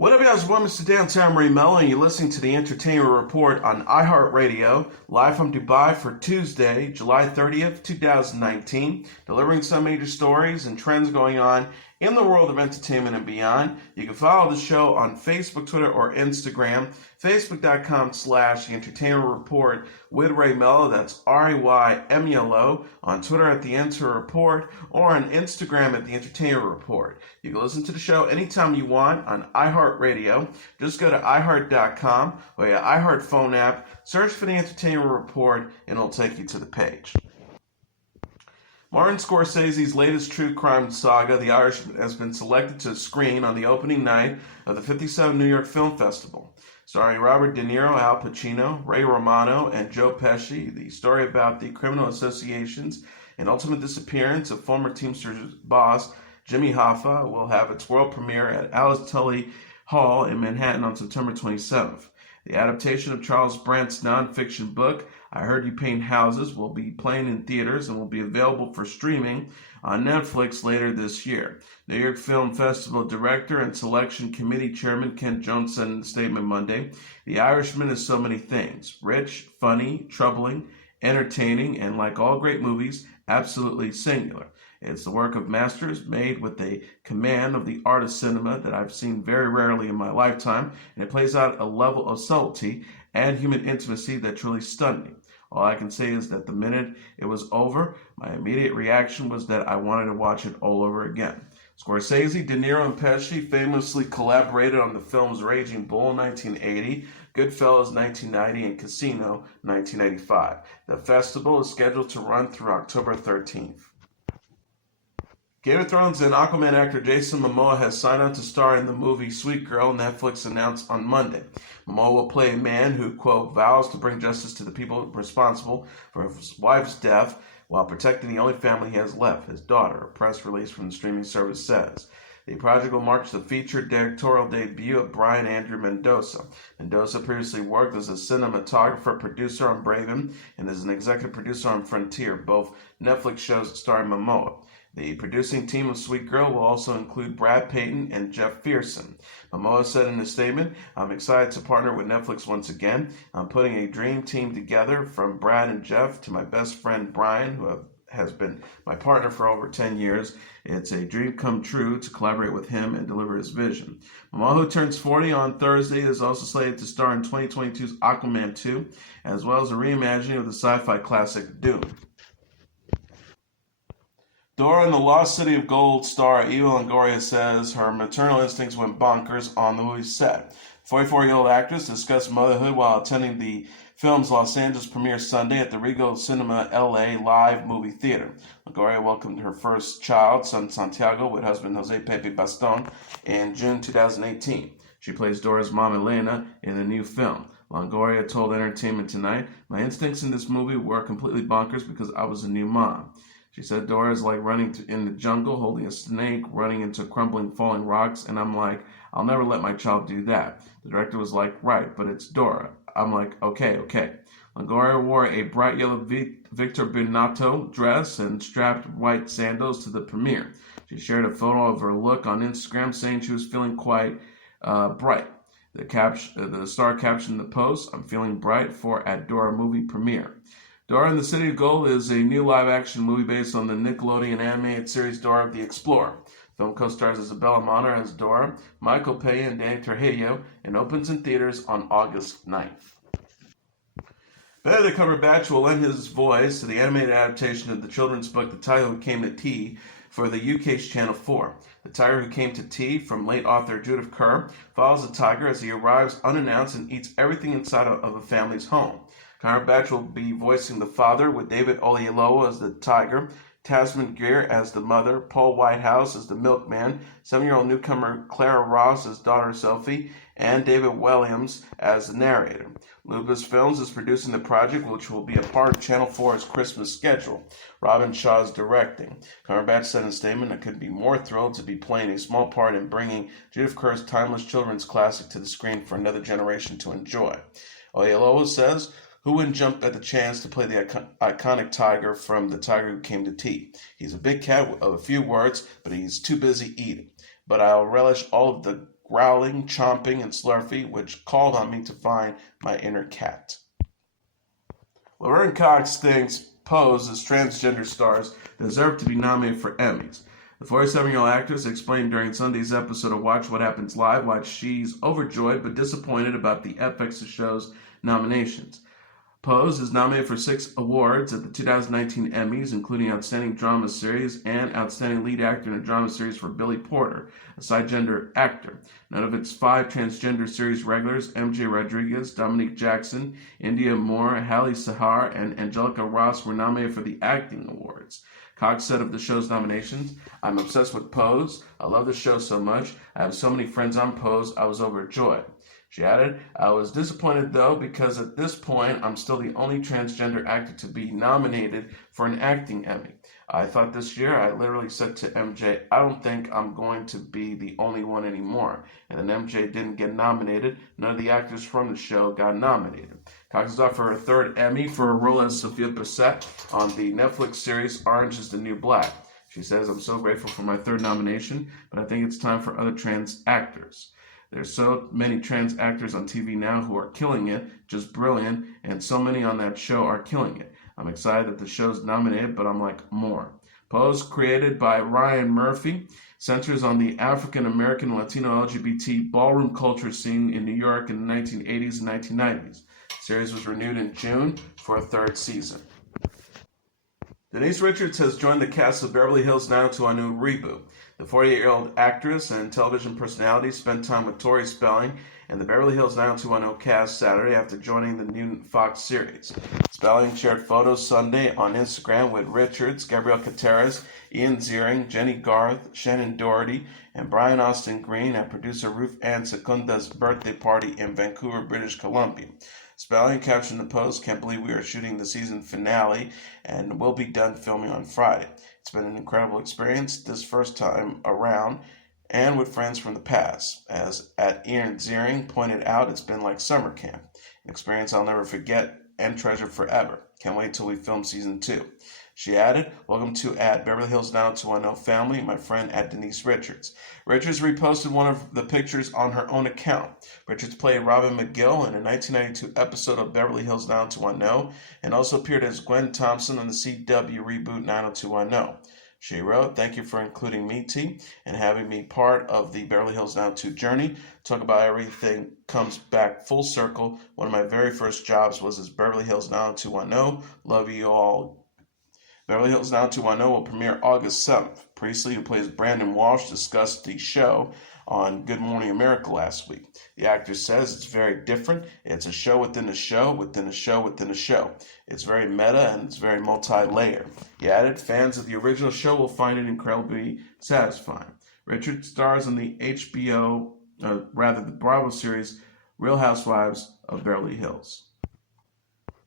What up, guys? Welcome to Downtown Melo, and you're listening to the Entertainment Report on iHeartRadio, live from Dubai for Tuesday, July 30th, 2019, delivering some major stories and trends going on in the world of entertainment and beyond. You can follow the show on Facebook, Twitter, or Instagram. Facebook.com/The Entertainment Report with Ray Melo. That's RAYMELO. On Twitter at The Enter Report, or on Instagram at The Entertainment Report. You can listen to the show anytime you want on iHeartRadio. Just go to iHeart.com or your iHeart phone app, search for The Entertainment Report, and it'll take you to the page. Martin Scorsese's latest true crime saga, The Irishman, has been selected to screen on the opening night of the 57th New York Film Festival. Starring Robert De Niro, Al Pacino, Ray Romano, and Joe Pesci, the story about the criminal associations and ultimate disappearance of former Teamsters boss Jimmy Hoffa will have its world premiere at Alice Tully Hall in Manhattan on September 27th. The adaptation of Charles Brandt's nonfiction book, I Heard You Paint Houses, will be playing in theaters and will be available for streaming on Netflix later this year. New York Film Festival Director and Selection Committee Chairman Kent Jones said in a statement Monday, The Irishman is so many things: rich, funny, troubling, entertaining, and like all great movies, absolutely singular. It's the work of masters made with a command of the art of cinema that I've seen very rarely in my lifetime, and it plays out a level of subtlety and human intimacy that truly stunned me. All I can say is that the minute it was over, my immediate reaction was that I wanted to watch it all over again. Scorsese, De Niro, and Pesci famously collaborated on the films Raging Bull 1980, Goodfellas 1990, and Casino 1995. The festival is scheduled to run through October 13th. Game of Thrones and Aquaman actor Jason Momoa has signed on to star in the movie Sweet Girl, Netflix announced on Monday. Momoa will play a man who, quote, vows to bring justice to the people responsible for his wife's death while protecting the only family he has left, his daughter, a press release from the streaming service says. The project will mark the featured directorial debut of Brian Andrew Mendoza. Mendoza previously worked as a cinematographer, producer on Braven, and as an executive producer on Frontier, both Netflix shows starring Momoa. The producing team of Sweet Girl will also include Brad Payton and Jeff Pearson. Momoa said in a statement, I'm excited to partner with Netflix once again. I'm putting a dream team together from Brad and Jeff to my best friend Brian, who has been my partner for over 10 years. It's a dream come true to collaborate with him and deliver his vision. Momoa, who turns 40 on Thursday, is also slated to star in 2022's Aquaman 2, as well as a reimagining of the sci-fi classic Dune. Dora in the Lost City of Gold star Eva Longoria says her maternal instincts went bonkers on the movie set. 44-year-old actress discussed motherhood while attending the film's Los Angeles premiere Sunday at the Regal Cinema LA Live Movie Theater. Longoria welcomed her first child, son Santiago, with husband Jose Pepe Baston in June 2018. She plays Dora's mom Elena in the new film. Longoria told Entertainment Tonight, my instincts in this movie were completely bonkers because I was a new mom. She said, Dora is like running in the jungle, holding a snake, running into crumbling, falling rocks, and I'm like, I'll never let my child do that. The director was like, right, but it's Dora. I'm like, okay. Longoria wore a bright yellow Victor Binato dress and strapped white sandals to the premiere. She shared a photo of her look on Instagram, saying she was feeling quite bright. The star captioned the post, I'm feeling bright for at Dora movie premiere. Dora in the City of Gold is a new live-action movie based on the Nickelodeon animated series Dora the Explorer. The film co-stars Isabella Moner as Dora, Michael Peña, and Danny Trujillo, and opens in theaters on August 9th. Benedict Cumberbatch will lend his voice to the animated adaptation of the children's book The Tiger Who Came to Tea for the UK's Channel 4. The Tiger Who Came to Tea, from late author Judith Kerr, follows the tiger as he arrives unannounced and eats everything inside of a family's home. Cumberbatch will be voicing the father, with David Oyelowo as the tiger, Tasman Greer as the mother, Paul Whitehouse as the milkman, 7-year-old newcomer Clara Ross as daughter Sophie, and David Williams as the narrator. Lupus Films is producing the project, which will be a part of Channel 4's Christmas schedule. Robin Shaw is directing. Cumberbatch said in a statement, I couldn't be more thrilled to be playing a small part in bringing Judith Kerr's timeless children's classic to the screen for another generation to enjoy. Oyelowo says, who wouldn't jump at the chance to play the iconic tiger from The Tiger Who Came to Tea? He's a big cat of a few words, but he's too busy eating. but I'll relish all of the growling, chomping, and slurping, which called on me to find my inner cat. Laverne Cox thinks Pose as transgender stars deserve to be nominated for Emmys. The 47-year-old actress explained during Sunday's episode of Watch What Happens Live why she's overjoyed but disappointed about the FX show's nominations. Pose is nominated for 6 awards at the 2019 Emmys, including Outstanding Drama Series and Outstanding Lead Actor in a Drama Series for Billy Porter, a side-gender actor. None of its 5 transgender series regulars, MJ Rodriguez, Dominique Jackson, India Moore, Hallie Sahar, and Angelica Ross, were nominated for the acting awards. Cox said of the show's nominations, "I'm obsessed with Pose. I love the show so much. I have so many friends on Pose. I was overjoyed." She added, "I was disappointed though because at this point I'm still the only transgender actor to be nominated for an acting Emmy. I thought this year, I literally said to MJ, I don't think I'm going to be the only one anymore. And then MJ didn't get nominated. None of the actors from the show got nominated." Cox is up for her 3rd Emmy for her role as Sophia Bissett on the Netflix series Orange is the New Black. She says, "I'm so grateful for my 3rd nomination, but I think it's time for other trans actors. There's so many trans actors on TV now who are killing it, just brilliant, and so many on that show are killing it. I'm excited that the show's nominated, but I'm like, more." Pose, created by Ryan Murphy, centers on the African-American Latino LGBT ballroom culture scene in New York in the 1980s and 1990s. The series was renewed in June for a 3rd season. Denise Richards has joined the cast of Beverly Hills 90210 reboot. The 48-year-old actress and television personality spent time with Tori Spelling and the Beverly Hills 90210 cast Saturday after joining the new Fox series. Spelling shared photos Sunday on Instagram with Richards, Gabrielle Cateras, Ian Ziering, Jenny Garth, Shannon Doherty, and Brian Austin Green at producer Ruth Ann Secunda's birthday party in Vancouver, British Columbia. Spelling captioned the post, "Can't believe we are shooting the season finale and will be done filming on Friday. It's been an incredible experience this first time around and with friends from the past. As at Ian Ziering pointed out, it's been like summer camp. An experience I'll never forget and treasure forever. Can't wait till we film season 2. She added, "Welcome to at Beverly Hills 90210 family, my friend at Denise Richards." Richards reposted one of the pictures on her own account. Richards played Robin McGill in a 1992 episode of Beverly Hills 90210 and also appeared as Gwen Thompson on the CW reboot 90210. She wrote, "Thank you for including me, T, and having me part of the Beverly Hills 902 journey. Talk about everything comes back full circle. One of my very first jobs was as Beverly Hills 90210. Love you all." Beverly Hills 90210 will premiere August 7th. Priestley, who plays Brandon Walsh, discussed the show on Good Morning America last week. The actor says it's very different. It's a show within a show within a show within a show. It's very meta and it's very multi-layered. He added, "Fans of the original show will find it incredibly satisfying." Richard stars on the the Bravo series Real Housewives of Beverly Hills.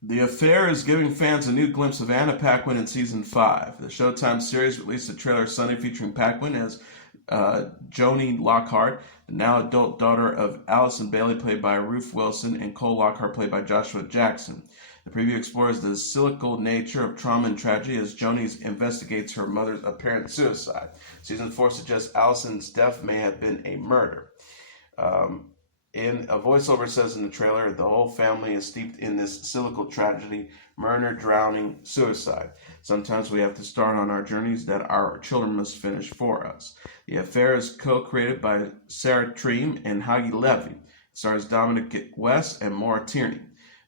The Affair is giving fans a new glimpse of Anna Paquin in Season 5. The Showtime series released a trailer Sunday featuring Paquin as Joni Lockhart, the now adult daughter of Allison Bailey, played by Ruth Wilson, and Cole Lockhart, played by Joshua Jackson. The preview explores the cyclical nature of trauma and tragedy as Joni investigates her mother's apparent suicide. Season 4 suggests Allison's death may have been a murder. In a voiceover says in the trailer, the whole family is steeped in this cyclical tragedy, murder, drowning, suicide. Sometimes we have to start on our journeys that our children must finish for us. The Affair is co-created by Sarah Treem and Hagi Levy. It stars Dominic West and Maura Tierney.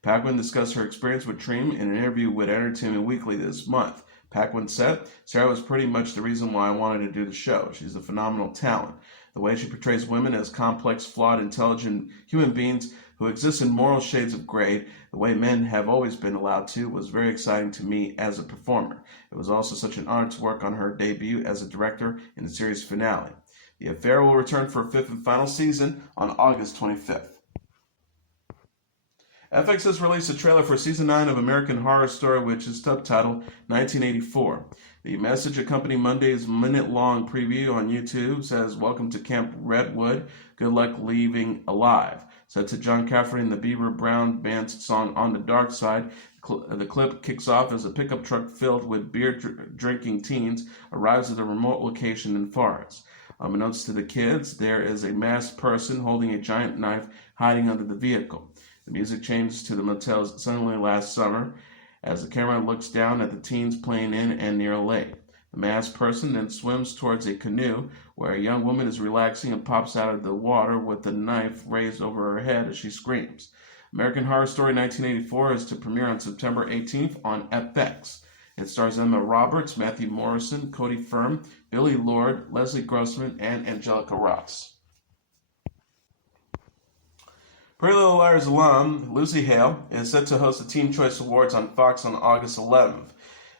Paquin discussed her experience with Treem in an interview with Entertainment Weekly this month. Paquin said, "Sarah was pretty much the reason why I wanted to do the show. She's a phenomenal talent. The way she portrays women as complex, flawed, intelligent human beings who exist in moral shades of gray, the way men have always been allowed to, was very exciting to me as a performer. It was also such an honor to work on her debut as a director in the series finale." The Affair will return for a 5th and final season on August 25th. FX has released a trailer for Season 9 of American Horror Story, which is subtitled 1984. The message accompanying Monday's minute-long preview on YouTube says, "Welcome to Camp Redwood. Good luck leaving alive." Set to John Cafferty and the Beaver Brown Band's song On the Dark Side, the clip kicks off as a pickup truck filled with beer-drinking teens arrives at a remote location in forest. Unbeknownst to the kids, there is a masked person holding a giant knife hiding under the vehicle. The music changes to the motel suddenly last summer as the camera looks down at the teens playing in and near a lake. The masked person then swims towards a canoe where a young woman is relaxing and pops out of the water with the knife raised over her head as she screams. American Horror Story 1984 is to premiere on September 18th on FX. It stars Emma Roberts, Matthew Morrison, Cody Firm, Billy Lord, Leslie Grossman, and Angelica Ross. Pretty Little Liars alum Lucy Hale is set to host the Teen Choice Awards on Fox on August 11th.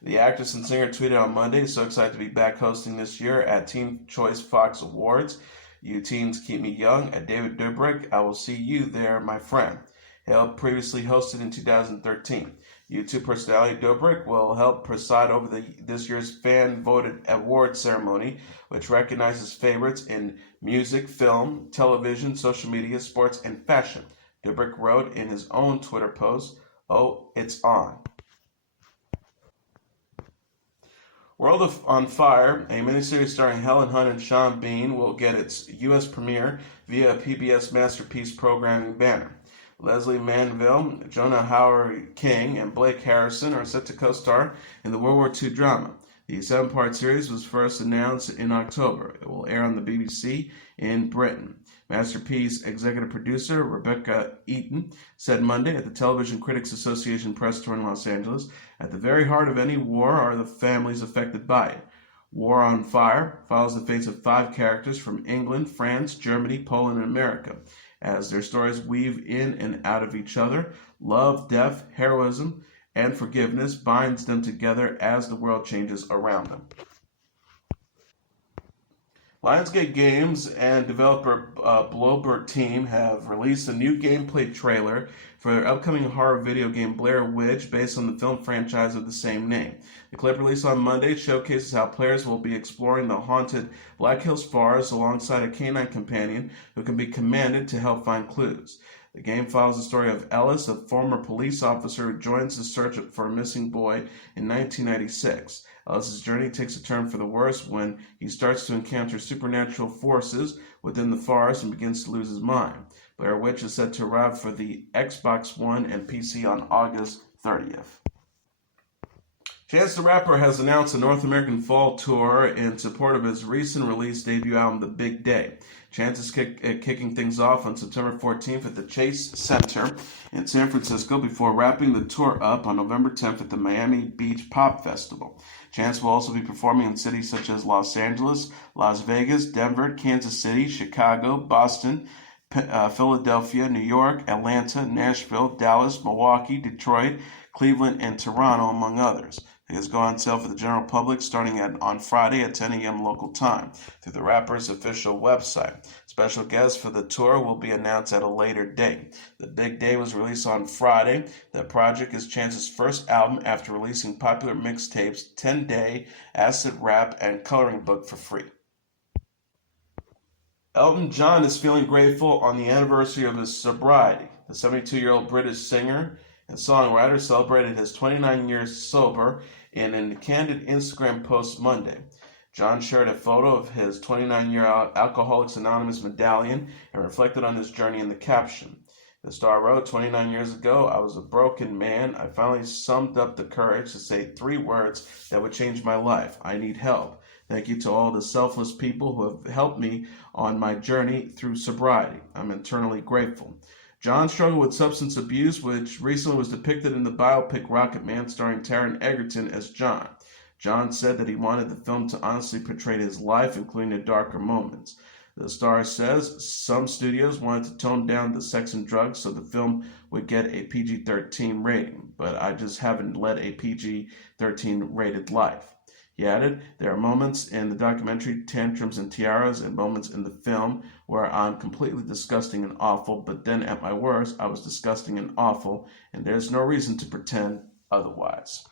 The actress and singer tweeted on Monday, "So excited to be back hosting this year at Teen Choice Fox Awards. You teens keep me young. At David Dobrik, I will see you there, my friend." Hale previously hosted in 2013. YouTube personality Dobrik will help preside over this year's fan-voted award ceremony, which recognizes favorites in music, film, television, social media, sports, and fashion. Dobrik wrote in his own Twitter post, "Oh, it's on." World on Fire, a miniseries starring Helen Hunt and Sean Bean, will get its U.S. premiere via a PBS Masterpiece programming banner. Leslie Manville, Jonah Hauer-King, and Blake Harrison are set to co-star in the World War II drama. The 7-part series was first announced in October. It will air on the BBC in Britain. Masterpiece executive producer Rebecca Eaton said Monday at the Television Critics Association press tour in Los Angeles, "At the very heart of any war are the families affected by it. War on Fire follows the fates of 5 characters from England, France, Germany, Poland, and America. As their stories weave in and out of each other, love, death, heroism, and forgiveness binds them together as the world changes around them." Lionsgate Games and developer Blobert Team have released a new gameplay trailer for their upcoming horror video game Blair Witch, based on the film franchise of the same name. The clip released on Monday showcases how players will be exploring the haunted Black Hills Forest alongside a canine companion who can be commanded to help find clues. The game follows the story of Ellis, a former police officer who joins the search for a missing boy in 1996. Ellis's journey takes a turn for the worse when he starts to encounter supernatural forces within the forest and begins to lose his mind. Blair Witch is set to arrive for the Xbox One and PC on August 30th. Chance the Rapper has announced a North American fall tour in support of his recent release debut album, The Big Day. Chance is kicking things off on September 14th at the Chase Center in San Francisco before wrapping the tour up on November 10th at the Miami Beach Pop Festival. Chance will also be performing in cities such as Los Angeles, Las Vegas, Denver, Kansas City, Chicago, Boston, Philadelphia, New York, Atlanta, Nashville, Dallas, Milwaukee, Detroit, Cleveland, and Toronto, among others. Tickets go on sale for the general public starting on Friday at 10 a.m. local time through the rapper's official website. Special guests for the tour will be announced at a later date. The Big Day was released on Friday. The project is Chance's first album after releasing popular mixtapes 10 Day, Acid Rap, and Coloring Book for free. Elton John is feeling grateful on the anniversary of his sobriety. The 72-year-old British singer and songwriter celebrated his 29 years sober in a candid Instagram post Monday. John shared a photo of his 29-year Alcoholics Anonymous medallion and reflected on his journey in the caption. The star wrote, "29 years ago, I was a broken man. I finally summed up the courage to say 3 words that would change my life. I need help. Thank you to all the selfless people who have helped me on my journey through sobriety. I'm eternally grateful." John struggled with substance abuse, which recently was depicted in the biopic Rocket Man starring Taron Egerton as John. John said that he wanted the film to honestly portray his life, including the darker moments. The star says some studios wanted to tone down the sex and drugs so the film would get a PG-13 rating, but I just haven't led a PG-13 rated life. He added, "There are moments in the documentary, Tantrums and Tiaras, and moments in the film where I'm completely disgusting and awful, but then at my worst, I was disgusting and awful, and there's no reason to pretend otherwise."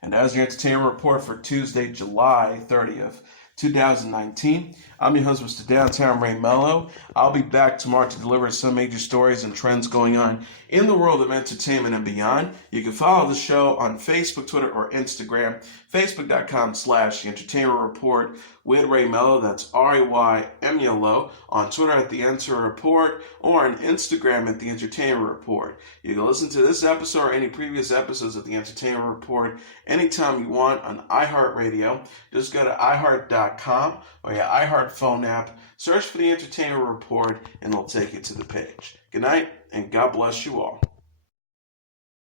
And that was your entertainment report for Tuesday, July 30th, 2019. I'm your host, Mr. Downtown Ray Melo. I'll be back tomorrow to deliver some major stories and trends going on in the world of entertainment and beyond. You can follow the show on Facebook, Twitter, or Instagram. Facebook.com/The Entertainment Report with Ray Melo. That's RAYMELO. On Twitter at The Enter Report, or on Instagram at The Entertainment Report. You can listen to this episode or any previous episodes of The Entertainment Report anytime you want on iHeartRadio. Just go to iHeart.com or your iHeart phone app, search for The Entertainment Report, and it'll take you to the page. Good night, and God bless you all.